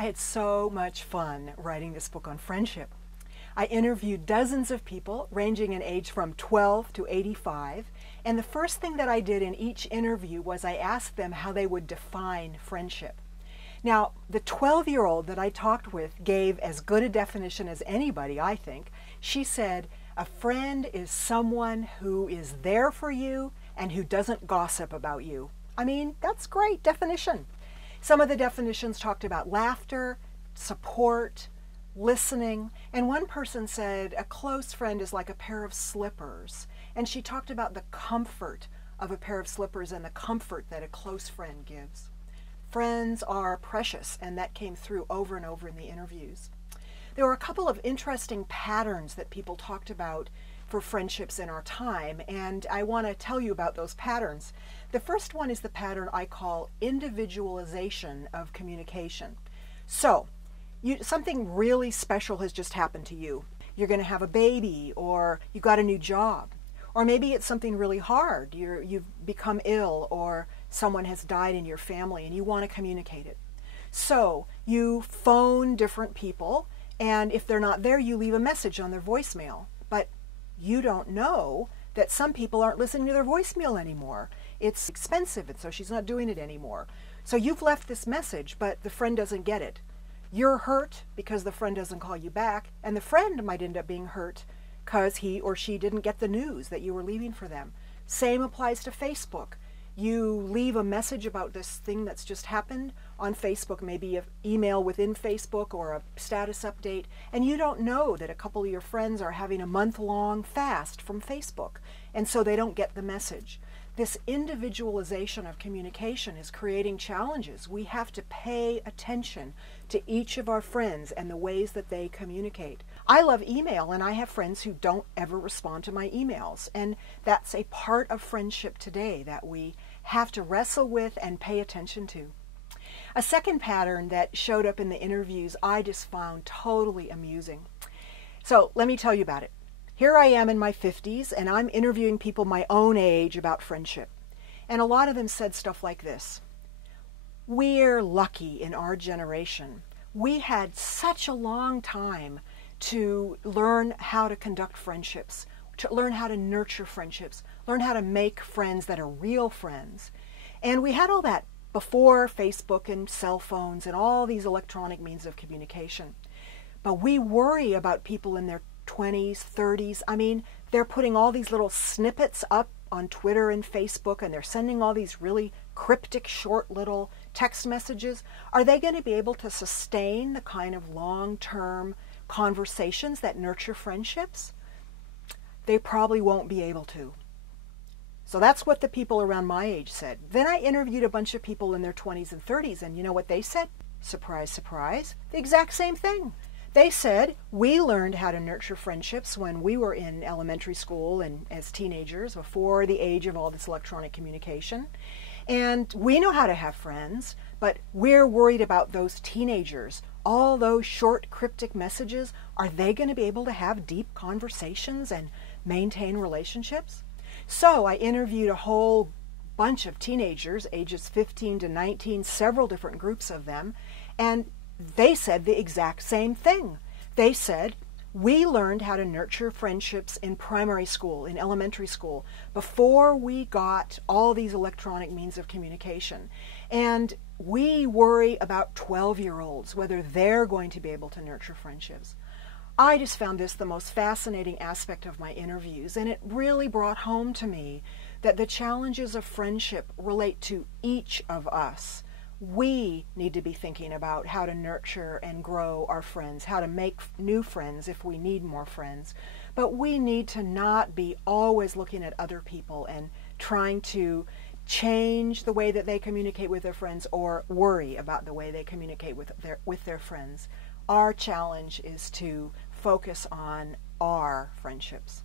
I had so much fun writing this book on friendship. I interviewed dozens of people ranging in age from 12 to 85, and the first thing that I did in each interview was I asked them how they would define friendship. Now, the 12-year-old that I talked with gave as good a definition as anybody, I think. She said, a friend is someone who is there for you and who doesn't gossip about you. I mean, that's a great definition. Some of the definitions talked about laughter, support, listening, and one person said a close friend is like a pair of slippers, and she talked about the comfort of a pair of slippers and the comfort that a close friend gives. Friends are precious, and that came through over and over in the interviews. There were a couple of interesting patterns that people talked about for friendships in our time, and I want to tell you about those patterns. The first one is the pattern I call individualization of communication. So, something really special has just happened to you. You're going to have a baby, or you got a new job, or maybe it's something really hard. You've become ill, or someone has died in your family and you want to communicate it. So you phone different people, and if they're not there, you leave a message on their voicemail. But you don't know that some people aren't listening to their voicemail anymore. It's expensive, and so she's not doing it anymore. So you've left this message, but the friend doesn't get it. You're hurt because the friend doesn't call you back, and the friend might end up being hurt because he or she didn't get the news that you were leaving for them. Same applies to Facebook. You leave a message about this thing that's just happened on Facebook, maybe an email within Facebook or a status update, and you don't know that a couple of your friends are having a month-long fast from Facebook, and so they don't get the message. This individualization of communication is creating challenges. We have to pay attention to each of our friends and the ways that they communicate. I love email, and I have friends who don't ever respond to my emails, and that's a part of friendship today that we have to wrestle with and pay attention to. A second pattern that showed up in the interviews I just found totally amusing. So let me tell you about it. Here I am in my 50s, and I'm interviewing people my own age about friendship. And a lot of them said stuff like this: we're lucky in our generation. We had such a long time to learn how to conduct friendships, to learn how to nurture friendships, learn how to make friends that are real friends. And we had all that before Facebook and cell phones and all these electronic means of communication. But we worry about people in their 20s, 30s. I mean, they're putting all these little snippets up on Twitter and Facebook, and they're sending all these really cryptic, short little text messages. Are they going to be able to sustain the kind of long-term conversations that nurture friendships? They probably won't be able to. So that's what the people around my age said. Then I interviewed a bunch of people in their 20s and 30s, and you know what they said? Surprise, surprise, the exact same thing. They said, we learned how to nurture friendships when we were in elementary school and as teenagers, before the age of all this electronic communication. And we know how to have friends, but we're worried about those teenagers. All those short, cryptic messages, are they going to be able to have deep conversations and maintain relationships? So I interviewed a whole bunch of teenagers, ages 15 to 19, several different groups of them, and they said the exact same thing. They said, we learned how to nurture friendships in primary school, in elementary school, before we got all these electronic means of communication. And we worry about 12-year-olds, whether they're going to be able to nurture friendships. I just found this the most fascinating aspect of my interviews, and it really brought home to me that the challenges of friendship relate to each of us. We need to be thinking about how to nurture and grow our friends, how to make new friends if we need more friends. But we need to not be always looking at other people and trying to change the way that they communicate with their friends or worry about the way they communicate with their friends. Our challenge is to focus on our friendships.